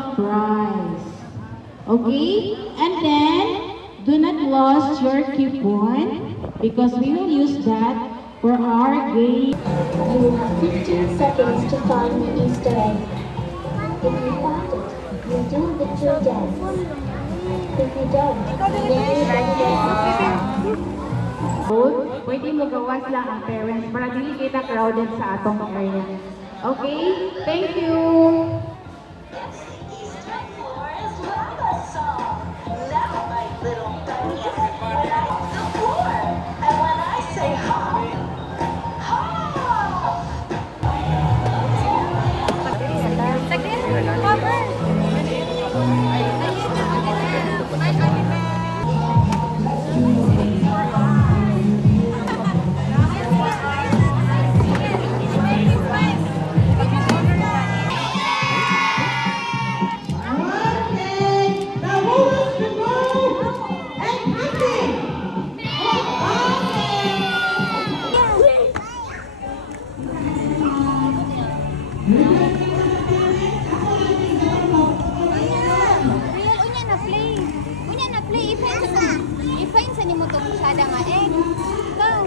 of prize. Okay? And then, do not lose your coupon because we will use that for our game. You have 15 seconds to find the Easter egg. If you find it, you do the true dance. If you don't, then you don't. Pwede mo gawas lang ang parents para dili kita crowded sa atong area. Okay? Thank you! I-find sa nimo tong sada nga egg. Ikaw.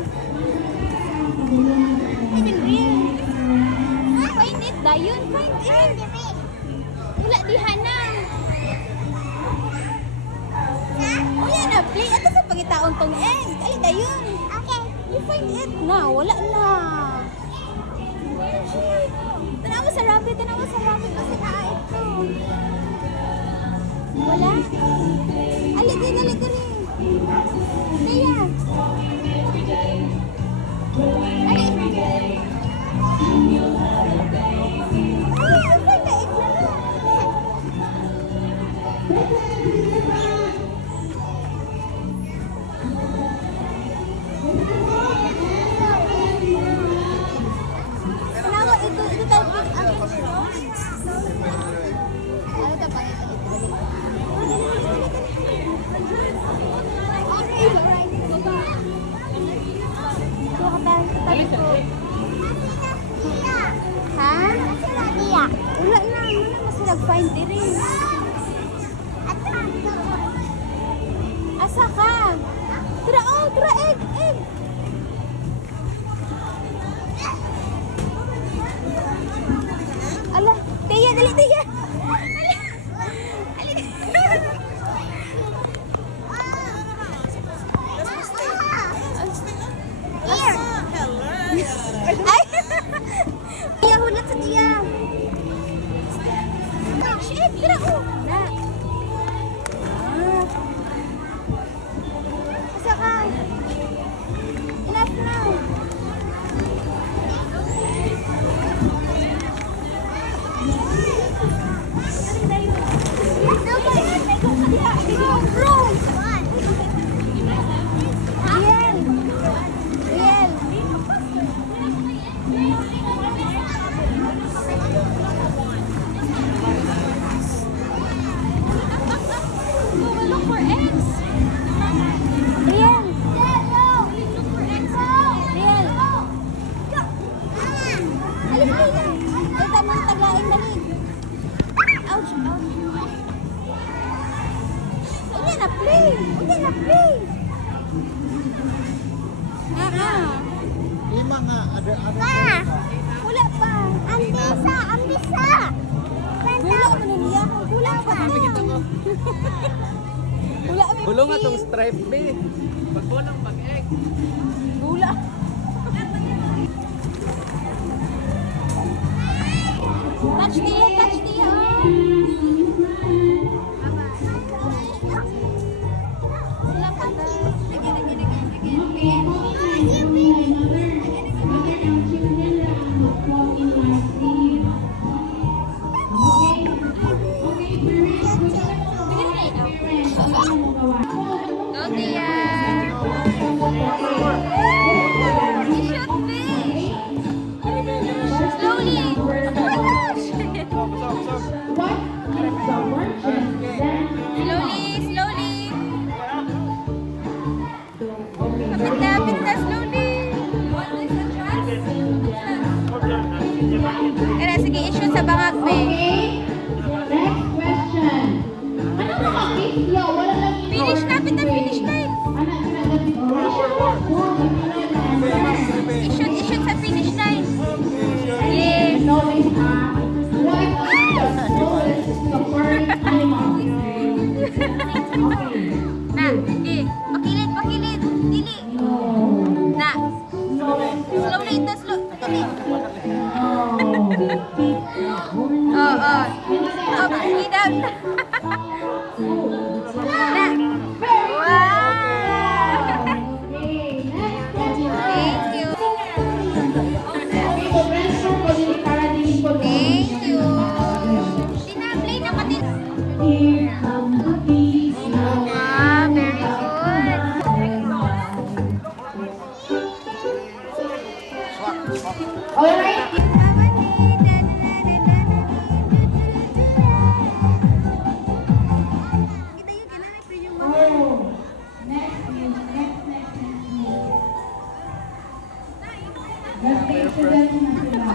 Even real. Find it, dayon. Find it. Wala diha na. Unya na, play. Ato sa pangitaon tong egg. Ali, dayon. Okay. You find it na. Wala na. Tanawa sa rabbit. Tanawa sa rabbit. Kasi naa ito. Wala. Ali, dali, dali. Tia. Ali. Kenapa itu tadi ada tak pakai tadi? Ha? Iya. Wala na, masih nag-find diri. Asa ka? Tira, oh, tira, egg. Alah, Tia, dali, Tia. Tia, hulat sa Tia. Shit, tira, oh. Na. Asa ka? Enough now. Lima nga, ada. Wala pa. Ambisa. Wala mo niya. Wala pa. Wala mo. Bulong nga tong stripe B. Pagbulang pag-egg. Wala. Touch dia. Okay, next question. always ask, what is the smallest aquatic animal? Okay. Na, pakilid, pakilid. Dili. No. Na, No. slowly ito, slow. Dili. No. Oh, oh. Oh, slow down. Na. Wow! Okay, next question. Thank you. Okay, so brainstorm ko din para din po. Thank you. Tinaplay na pati. Here come the bees now. Wow, very good. Alright. Oh. Next. Last day student na sila.